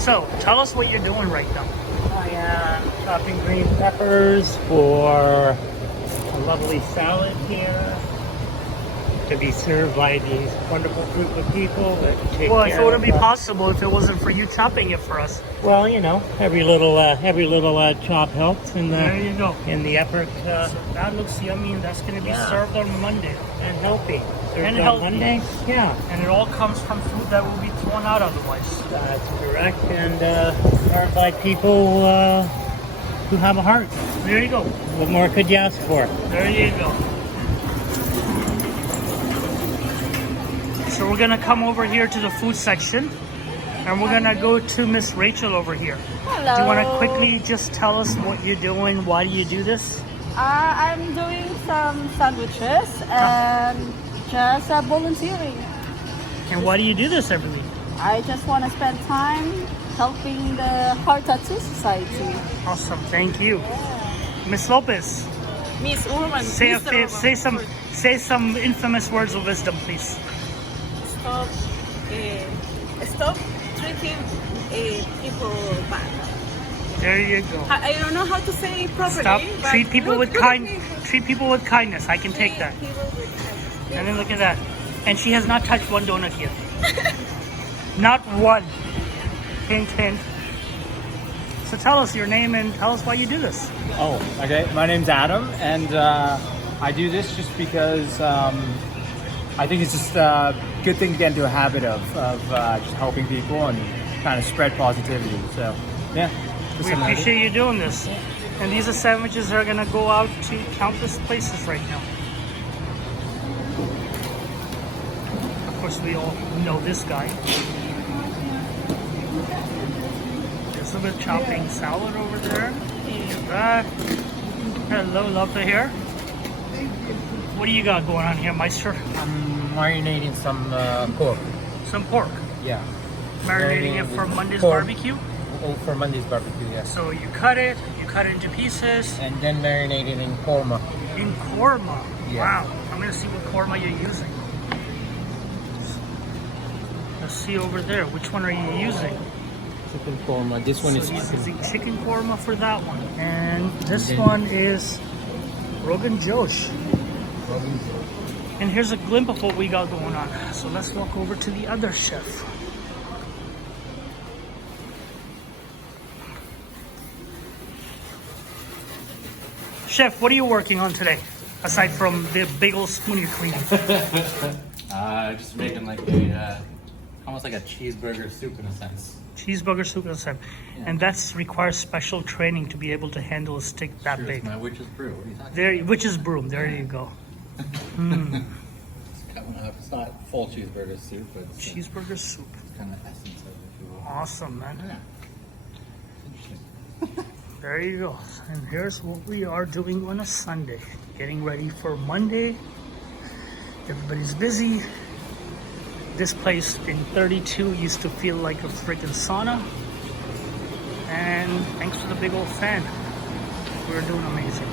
So, tell us what you're doing right now. I am chopping green peppers for a lovely salad here to be served by these wonderful group of people that take Well, care it wouldn't of be possible if it wasn't for you chopping it for us. Well, you know, every little chop helps in There you go. the effort So that looks yummy, and that's going to be Yeah. served on Monday. and healthy. Served And on healthy. Monday, yeah, And it all comes from food that will be thrown out otherwise. that's correct. And served by people who have a heart. There you go. What more could you ask for? There you go. So we're gonna come over here to the food section, and we're gonna go to Miss Rachel over here. Hello. Do you want to quickly just tell us what you're doing? Why do you do this? I'm doing some sandwiches and just volunteering. And why do you do this every week? I just want to spend time helping the Heart Tattoo Society. Awesome, thank you. Miss Lopez, Miss Urban, say some infamous words of wisdom, please. Stop treating people bad. There you go. I don't know how to say it properly. Stop. but Treat people with look at me. Treat people with kindness. I can take that. People with kindness. And then look at that. And she has not touched one donut yet. Not one. Hint, hint. So tell us your name and tell us why you do this. Oh, okay. My name's Adam, and I do this just because I think it's just a good thing to get into a habit of just helping people and kind of spread positivity. So, yeah. just We something I do. appreciate you doing this. And these are sandwiches that are going to go out to countless places right now. Of course, we all know this guy. There's a bit of chopping salad over there. Look at that. Hello, love to hear. What do you got going on here, Meister? I'm marinating some pork. Some pork. Yeah. Marinating it for Monday's Pork. barbecue. Oh, for Monday's barbecue, yes. So you cut it into pieces. And then marinated in korma. In korma. Yeah. Wow. I'm going to see what korma you're using. Let's see over there. Which one are you using? Chicken korma. This one So is he's chicken. using chicken korma for that one. And this Then- one is Rogan Josh. And here's a glimpse of what we got going on. So let's walk over to the other chef. Chef, what are you working on today? Aside from the big old spoon you're cleaning. Just making like a, almost like a cheeseburger soup in a sense. Cheeseburger soup and stuff. And that requires special training to be able to handle a stick that Sure, big. it's my witch's brew. What are you talking There, witch's broom. There you go. about? It's not full cheeseburger soup, but it's Cheeseburger soup. kind of essence of it, if you will. Awesome, man. Yeah. Interesting. There you go. And here's what we are doing on a Sunday. Getting ready for Monday. Everybody's busy. This place in 32 used to feel like a freaking sauna. And thanks to the big old fan, we're doing amazing.